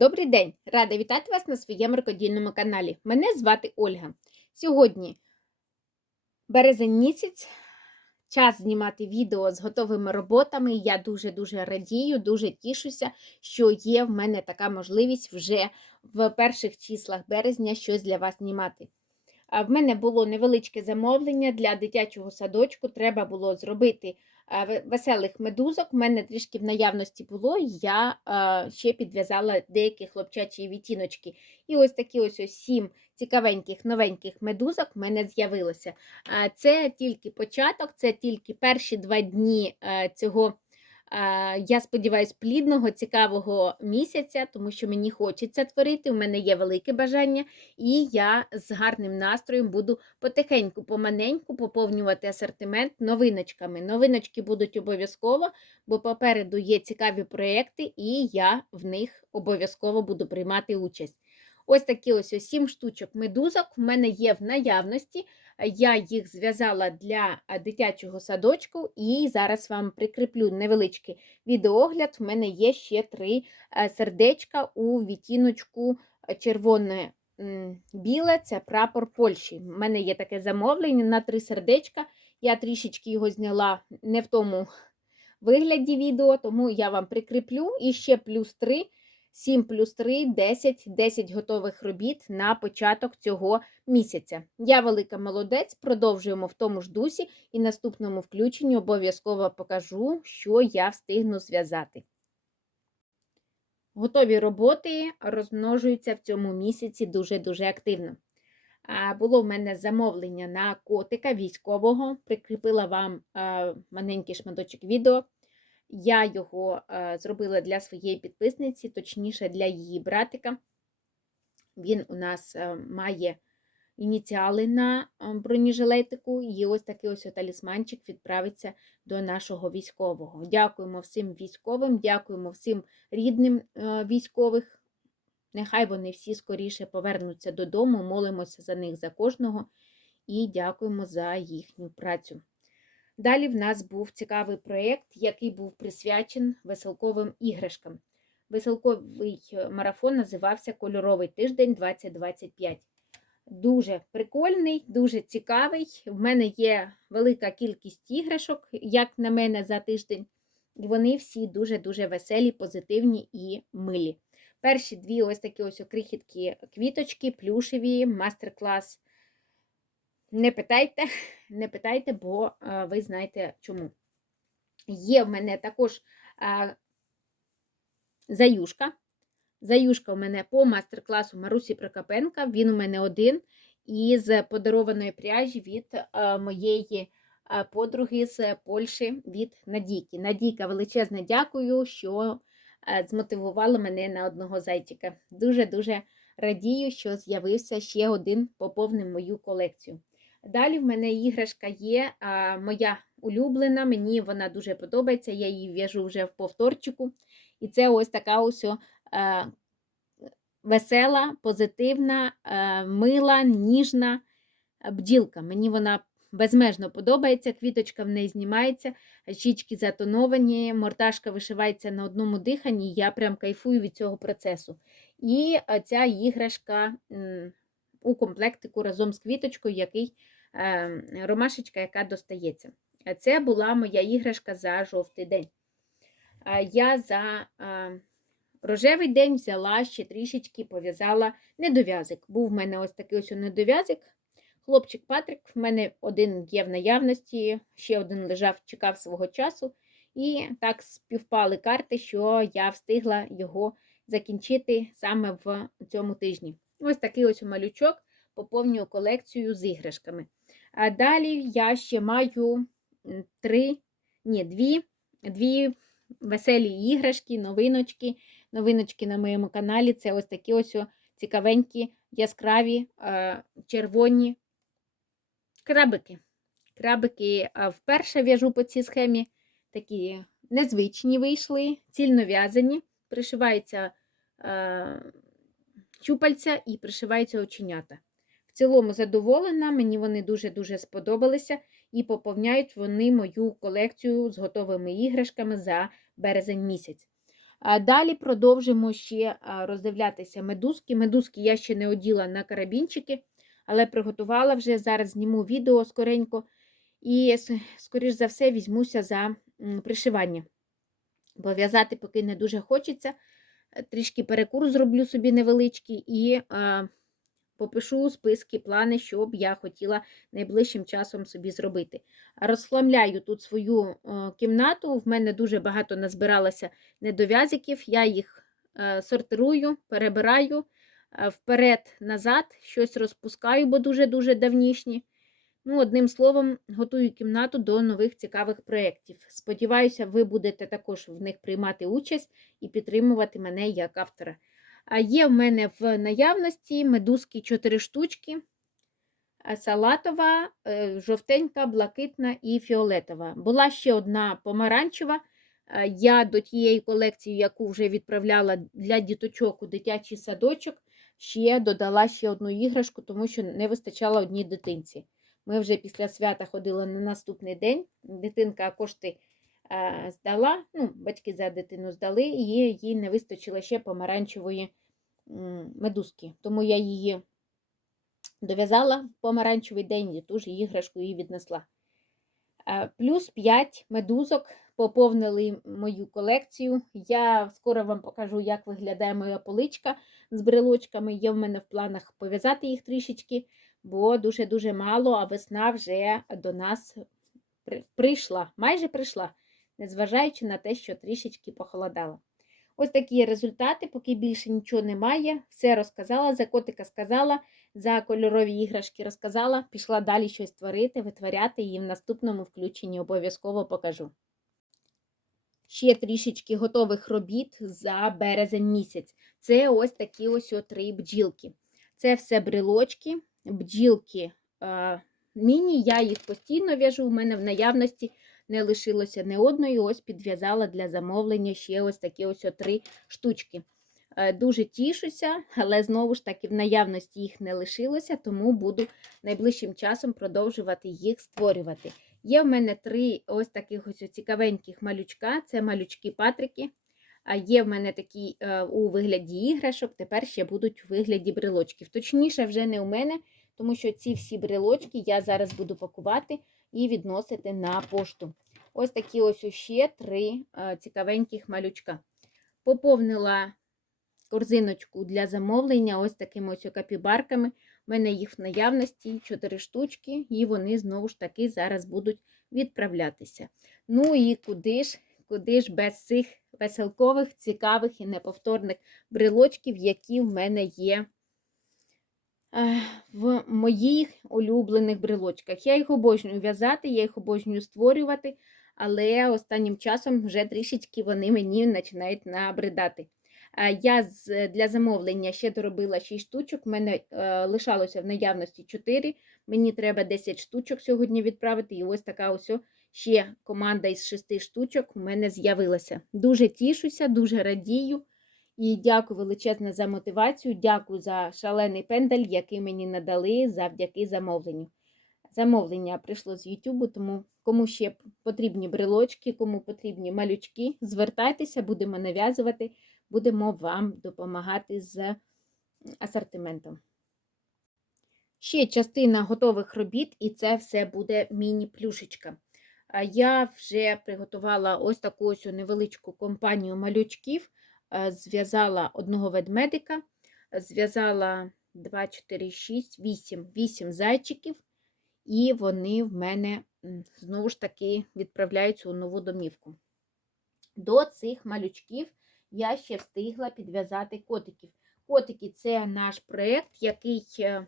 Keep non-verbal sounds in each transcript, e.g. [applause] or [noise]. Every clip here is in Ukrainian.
Добрий день! Рада вітати вас на своєму рукодільному каналі. Мене звати Ольга. Сьогодні березень місяць, час знімати відео з готовими роботами. Я дуже-дуже радію, дуже тішуся, що є в мене така можливість вже в перших числах березня щось для вас знімати. В мене було невеличке замовлення для дитячого садочку. Треба було зробити веселих медузок. У мене трішки в наявності було. Я ще підв'язала деякі хлопчачі відтіночки. І ось такі ось ось сім цікавеньких новеньких медузок в мене з'явилося. Це тільки початок, це тільки перші два дні е, цього. Я сподіваюся, плідного, цікавого місяця, тому що мені хочеться творити. У мене є велике бажання, і я з гарним настроєм буду потихеньку, поманеньку поповнювати асортимент новиночками. Новиночки будуть обов'язково, бо попереду є цікаві проєкти, і я в них обов'язково буду приймати участь. Ось такі ось ось штучок медузок в мене є в наявності. Я їх зв'язала для дитячого садочку, і зараз вам прикріплю невеличкий відеогляд. У мене є ще три е, сердечка у відтіночку е, червоне біле це прапор Польщі. У мене є таке замовлення на три сердечка. Я трішечки його зняла не в тому вигляді відео, тому я вам прикріплю і ще плюс 3, 7 плюс 3, 10, 10 готових робіт на початок цього місяця. Я велика молодець, продовжуємо в тому ж дусі, і наступному включенні обов'язково покажу, що я встигну зв'язати. Готові роботи розмножуються в цьому місяці дуже-дуже активно. Було в мене замовлення на котика військового. Прикріпила вам маленький шматочок відео. Я його а, зробила для своєї підписниці, точніше для її братика. Він у нас а, має ініціали на а, бронежилетику, і ось такий ось талісманчик відправиться до нашого військового. Дякуємо всім військовим, дякуємо всім рідним е, військових. Нехай вони всі скоріше повернуться додому, молимося за них за кожного і дякуємо за їхню працю. Далі в нас був цікавий проєкт, який був присвячений веселковим іграшкам. Веселковий е, марафон називався Кольоровий тиждень 2025. Дуже прикольний, дуже цікавий. В мене є велика кількість іграшок, як на мене, за тиждень. І вони всі дуже-дуже веселі, позитивні і милі. Перші дві ось такі ось крихіткі квіточки, плюшеві, мастер-клас. Не питайте, [laughs] не питайте, бо ви знаєте чому. Є в мене також заюшка. Заюшка у мене по мастер-класу Марусі Прокопенка. Він у мене один із подарованої пряжі від моєї подруги з Польщі від Надійки. Надійка, величезне дякую, що змотивувала мене на одного зайчика. Дуже-дуже радію, що з'явився ще один, поповнив мою колекцію. Далі в мене іграшка є, а, моя улюблена, мені вона дуже подобається, я її в'яжу вже в повторчику. І це ось така ось о, е, весела, позитивна, е, мила, ніжна е, бджілка. Мені вона безмежно подобається, квіточка в неї знімається, щічки затоновані, мордашка вишивається на одному диханні. Я прям кайфую від цього процесу. І ця іграшка у комплектику разом з квіточкою, який ромашечка, яка достається. Е, Це була моя іграшка за жовтий день. Е, Я за е, рожевий день взяла ще трішечки пов'язала недов'язик. Був в мене ось такий ось недов'язик. Хлопчик Патрик, в мене один є в наявності, ще один лежав, чекав свого часу. І так співпали карти, що я встигла його закінчити саме в цьому тижні. Ось такий ось малючок поповнюю колекцію з іграшками. А далі я ще маю три, ні, дві, дві веселі іграшки, новиночки. Новиночки на моєму каналі це ось такі ось цікавенькі, яскраві, червоні крабики. Крабики вперше в'яжу по цій схемі. Такі незвичні вийшли, цільнов'язані, пришиваються е, чупальця і пришиваються оченята. Цілому задоволена, мені вони дуже-дуже сподобалися і поповняють вони мою колекцію з готовими іграшками за березень місяць. Далі продовжимо ще роздивлятися медузки. Медузки я ще не оділа на карабінчики, але приготувала вже. Зараз зніму відео скоренько і, скоріш за все, візьмуся за пришивання. Бо в'язати поки не дуже хочеться. Трішки перекур зроблю собі невеличкий і попишу списки, плани, що б я хотіла найближчим часом собі зробити. Розхламляю тут свою о, кімнату. В мене дуже багато назбиралося недов'язиків. Я їх е, сортирую, перебираю е, вперед-назад, щось розпускаю, бо дуже-дуже давнішні. Ну, одним словом, готую кімнату до нових цікавих проєктів. Сподіваюся, ви будете також в них приймати участь і підтримувати мене як автора. Є в мене в наявності медузки 4 штучки. Салатова, е, жовтенька, блакитна і фіолетова. Була ще одна помаранчева. Я до тієї колекції, яку вже відправляла для діточок у дитячий садочок, ще додала ще одну іграшку, тому що не вистачало одній дитинці. Ми вже після свята ходили на наступний день. Дитинка кошти здала, ну, батьки за дитину здали, і їй не вистачило ще помаранчевої медузки. Тому я її дов'язала в помаранчевий день і ту ж іграшку їй віднесла. Е, Плюс 5 медузок поповнили мою колекцію. Я скоро вам покажу, як виглядає моя поличка з брелочками. Є в мене в планах пов'язати їх трішечки, бо дуже-дуже мало, а весна вже до нас прийшла, майже прийшла, незважаючи на те, що трішечки похолодало. Ось такі результати, поки більше нічого немає. Все розказала, за котика сказала, за кольорові іграшки розказала, пішла далі щось творити, витворяти і в наступному включенні обов'язково покажу. Ще трішечки готових робіт за березень місяць. Це ось такі ось три бджілки. Це все брелочки, бджілки е, міні. Я їх постійно в'яжу. У мене в наявності не лишилося не одної. Ось підв'язала для замовлення ще ось такі ось три штучки. Е, Дуже тішуся, але знову ж таки в наявності їх не лишилося, тому буду найближчим часом продовжувати їх створювати. Є в мене три ось таких ось цікавеньких малючка. Це малючки Патрики. А є в мене такі е, у вигляді іграшок, тепер ще будуть у вигляді брелочків. Точніше, вже не у мене, тому що ці всі брелочки я зараз буду пакувати і відносити на пошту. Ось такі ось ще три е, цікавеньких малючка. Поповнила корзиночку для замовлення ось такими ось капібарками. У мене їх в наявності 4 штучки, і вони знову ж таки зараз будуть відправлятися. Ну і куди ж, куди ж без цих веселкових, цікавих і неповторних брелочків, які в мене є в моїх улюблених брелочках. Я їх обожнюю в'язати, я їх обожнюю створювати, але останнім часом вже трішечки вони мені починають набридати. Е, Я для замовлення ще доробила 6 штучок. У мене е, лишалося в наявності 4. Мені треба 10 штучок сьогодні відправити. І ось така ось ще команда із 6 штучок у мене з'явилася. Дуже тішуся, дуже радію. І дякую величезне за мотивацію. Дякую за шалений пендель, який мені надали завдяки замовленню. Замовлення прийшло з YouTube, тому кому ще потрібні брелочки, кому потрібні малючки, звертайтеся, будемо нав'язувати будемо вам допомагати з асортиментом. Ще частина готових робіт, і це все буде міні-плюшечка. Я вже приготувала ось таку ось невеличку компанію малючків, зв'язала одного ведмедика, зв'язала 2, 4, 6, 8, 8 зайчиків, і вони в мене знову ж таки відправляються у нову домівку. До цих малючків я ще встигла підв'язати котиків. Котики це наш проєкт, який е,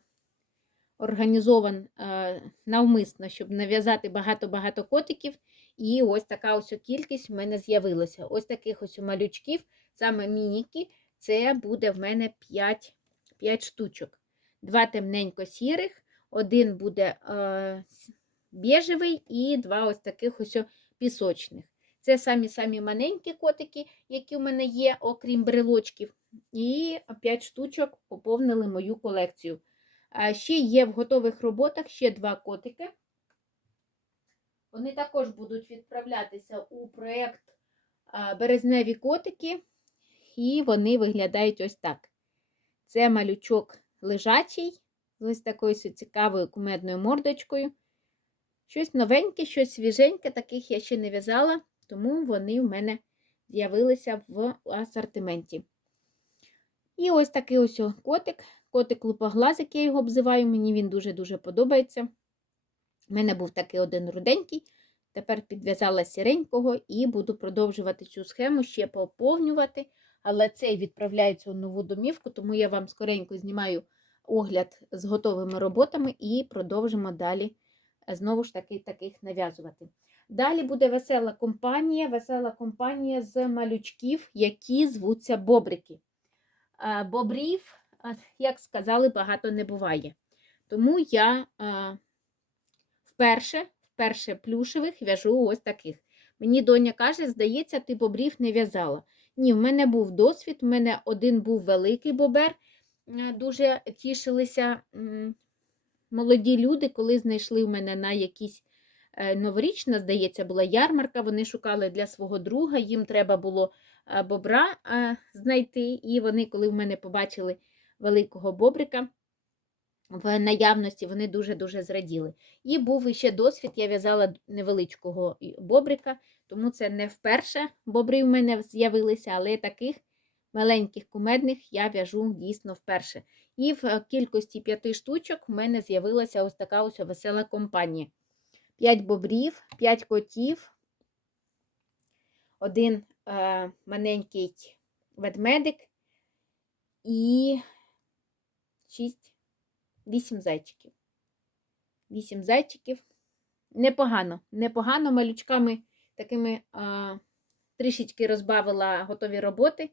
організован е, навмисно, щоб нав'язати багато-багато котиків. І ось така ось кількість в мене з'явилася. Ось таких ось малючків, саме мініки, це буде в мене 5, 5 штучок. Два темненько-сірих, один буде е, біжевий і два ось таких ось пісочних. Це самі-самі маленькі котики, які у мене є, окрім брелочків. І 5 штучок поповнили мою колекцію. А ще є в готових роботах ще два котики. Вони також будуть відправлятися у проєкт Березневі котики. І вони виглядають ось так. Це малючок лежачий, з ось такою цікавою кумедною мордочкою. Щось новеньке, щось свіженьке, таких я ще не в'язала, тому вони в мене з'явилися в асортименті. І ось такий ось котик, котик лупоглазик, я його обзиваю, мені він дуже-дуже подобається. У мене був такий один руденький, тепер підв'язала сіренького і буду продовжувати цю схему ще поповнювати. Але цей відправляється у нову домівку, тому я вам скоренько знімаю огляд з готовими роботами і продовжимо далі е, знову ж таки таких нав'язувати. Далі буде весела компанія, весела компанія з малючків, які звуться бобрики. Бобрів, як сказали, багато не буває. Тому я вперше, вперше плюшевих в'яжу ось таких. Мені доня каже, здається, ти бобрів не в'язала. Ні, в мене був досвід, в мене один був великий бобер. Е, Дуже тішилися молоді люди, коли знайшли в мене на якісь е, новорічна, здається, була ярмарка. Вони шукали для свого друга, їм треба було е, бобра знайти. І вони, коли в мене побачили великого бобрика в наявності, вони дуже-дуже зраділи. І був іще досвід, я в'язала невеличкого бобрика, тому це не вперше бобри в мене з'явилися, але таких маленьких кумедних я в'яжу дійсно вперше. І в е, кількості п'яти штучок в мене з'явилася ось така ось весела компанія. П'ять бобрів, п'ять котів, один е, маленький ведмедик і шість, вісім зайчиків. Вісім зайчиків. Непогано, непогано малючками такими а, трішечки розбавила готові роботи.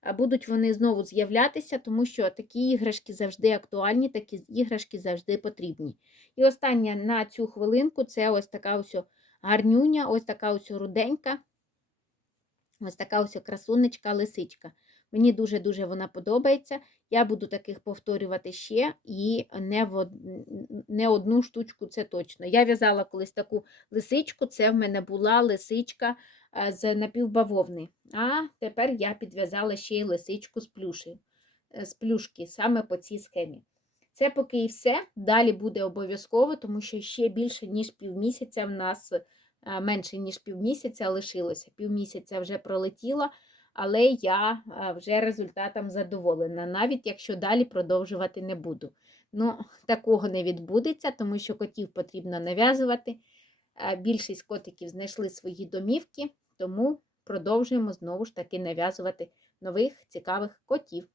А будуть вони знову з'являтися, тому що такі іграшки завжди актуальні, такі іграшки завжди потрібні. І остання на цю хвилинку це ось така ось гарнюня, ось така ось руденька, ось така ось красунечка, лисичка. Мені дуже-дуже вона подобається. Я буду таких повторювати ще і не, в, не одну штучку, це точно. Я в'язала колись таку лисичку, це в мене була лисичка е, з напівбавовни. А тепер я підв'язала ще й лисичку з плюші, е, з плюшки, саме по цій схемі. Це поки і все. Далі буде обов'язково, тому що ще більше, ніж півмісяця в нас е, менше, ніж півмісяця лишилося. Півмісяця вже пролетіло, але я е, вже результатом задоволена, навіть якщо далі продовжувати не буду. Ну, такого не відбудеться, тому що котів потрібно нав'язувати. Е, Більшість котиків знайшли свої домівки, тому продовжуємо знову ж таки нав'язувати нових цікавих котів.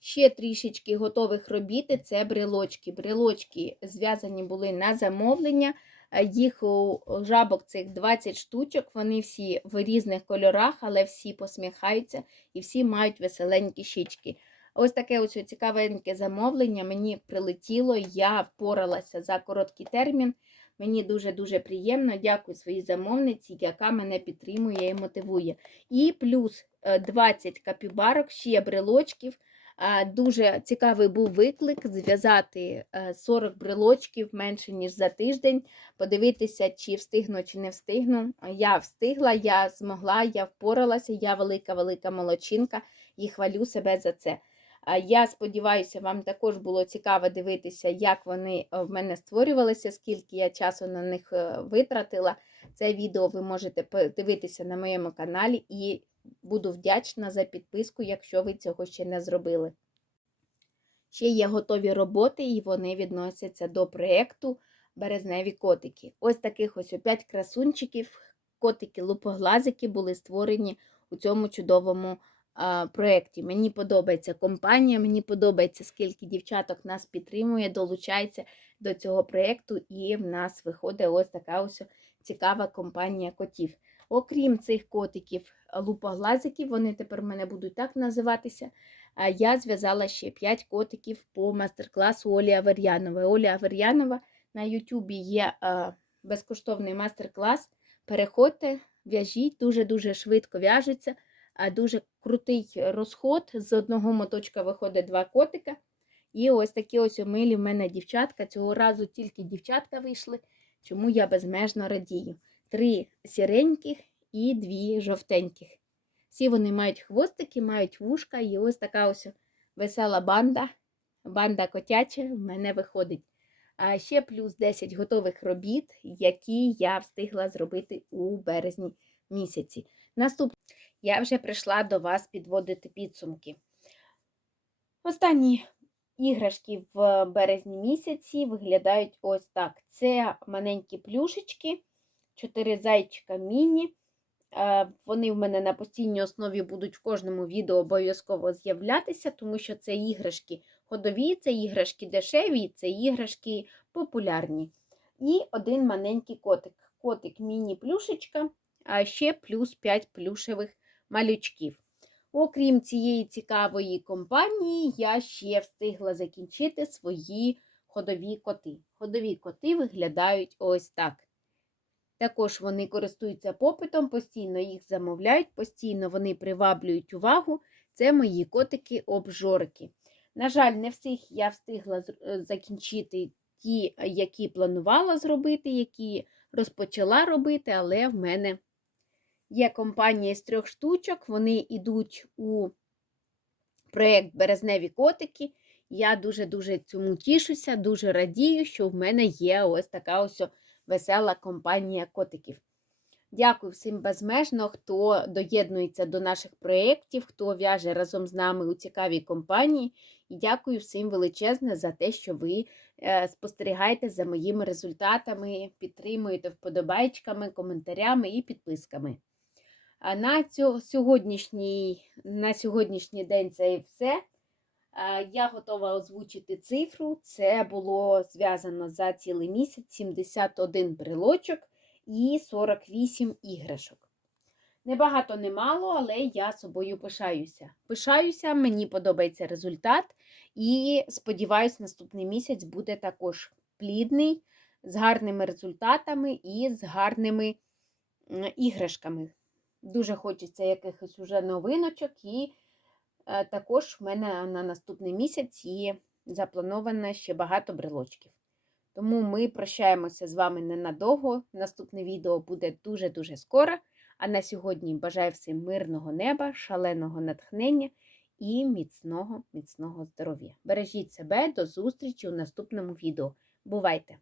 Ще трішечки готових робіт це брелочки. Брелочки зв'язані були на замовлення. Е, Їх у жабок цих 20 штучок, вони всі в різних кольорах, але всі посміхаються і всі мають веселенькі щічки. Ось таке ось цікавеньке замовлення мені прилетіло, я впоралася за короткий термін. Мені дуже-дуже приємно. Дякую своїй замовниці, яка мене підтримує і мотивує. І плюс е, 20 капібарок, ще брелочків. Дуже цікавий був виклик зв'язати е, 40 брелочків менше, ніж за тиждень, подивитися, чи встигну, чи не встигну. Я встигла, я змогла, я впоралася, я велика-велика молодчинка і хвалю себе за це. Я сподіваюся, вам також було цікаво дивитися, як вони е, в мене створювалися, скільки я часу на них е, витратила. Це відео ви можете подивитися на моєму каналі і буду вдячна за підписку, якщо ви цього ще не зробили. Ще є готові роботи, і вони відносяться до проєкту Березневі котики. Ось таких ось опять красунчиків, котики-лупоглазики були створені у цьому чудовому проєкті. Мені подобається компанія, мені подобається, скільки дівчаток нас підтримує, долучається до цього проєкту, і в нас виходить ось така ось цікава компанія котів. Окрім цих котиків, лупоглазиків, вони тепер в мене будуть так називатися. Я зв'язала ще 5 котиків по мастер-класу Олі Авер'янової. Оля Авер'янова на Ютубі є безкоштовний мастер-клас. Переходьте, в'яжіть, дуже-дуже швидко в'яжеться, дуже крутий розход. З одного моточка виходить два котика. І ось такі ось милі в мене дівчатка. Цього разу тільки дівчатка вийшли, чому я безмежно радію. Три сіреньких і дві жовтеньких. Всі вони мають хвостики, мають вушка, і ось така ось весела банда, банда котяча в мене виходить. А ще плюс 10 готових робіт, які я встигла зробити у березні місяці. Наступне, я вже прийшла до вас підводити підсумки. Останні іграшки в березні місяці виглядають ось так. Це маленькі плюшечки, 4 зайчика міні. Е, Вони в мене на постійній основі будуть в кожному відео обов'язково з'являтися, тому що це іграшки ходові, це іграшки дешеві, це іграшки популярні. І один маленький котик. Котик міні-плюшечка, а ще плюс 5 плюшевих малючків. Окрім цієї цікавої компанії, я ще встигла закінчити свої ходові коти. Ходові коти виглядають ось так. Також вони користуються попитом, постійно їх замовляють, постійно вони приваблюють увагу. Це мої котики-обжорки. На жаль, не всіх я встигла е, закінчити ті, які планувала зробити, які розпочала робити, але в мене є компанія з трьох штучок, вони йдуть у проєкт Березневі котики. Я дуже-дуже цьому тішуся, дуже радію, що в мене є ось така ось весела компанія котиків. Дякую всім безмежно, хто доєднується до наших проєктів, хто в'яже разом з нами у цікавій компанії. І дякую всім величезне за те, що ви е, спостерігаєте за моїми результатами, підтримуєте вподобайками, коментарями і підписками. А на, цю, сьогоднішній, на сьогоднішній день це і все. Я готова озвучити цифру. Це було зв'язано за цілий місяць 71 брелочок і 48 іграшок. Небагато немало, але я собою пишаюся. Пишаюся, мені подобається результат, і сподіваюся, наступний місяць буде також плідний, з гарними результатами і з гарними іграшками. Дуже хочеться якихось уже новиночок, і е, також в мене на наступний місяць є заплановано ще багато брелочків. Тому ми прощаємося з вами ненадовго. Наступне відео буде дуже-дуже скоро. А на сьогодні бажаю всім мирного неба, шаленого натхнення і міцного, міцного здоров'я. Бережіть себе, до зустрічі у наступному відео. Бувайте!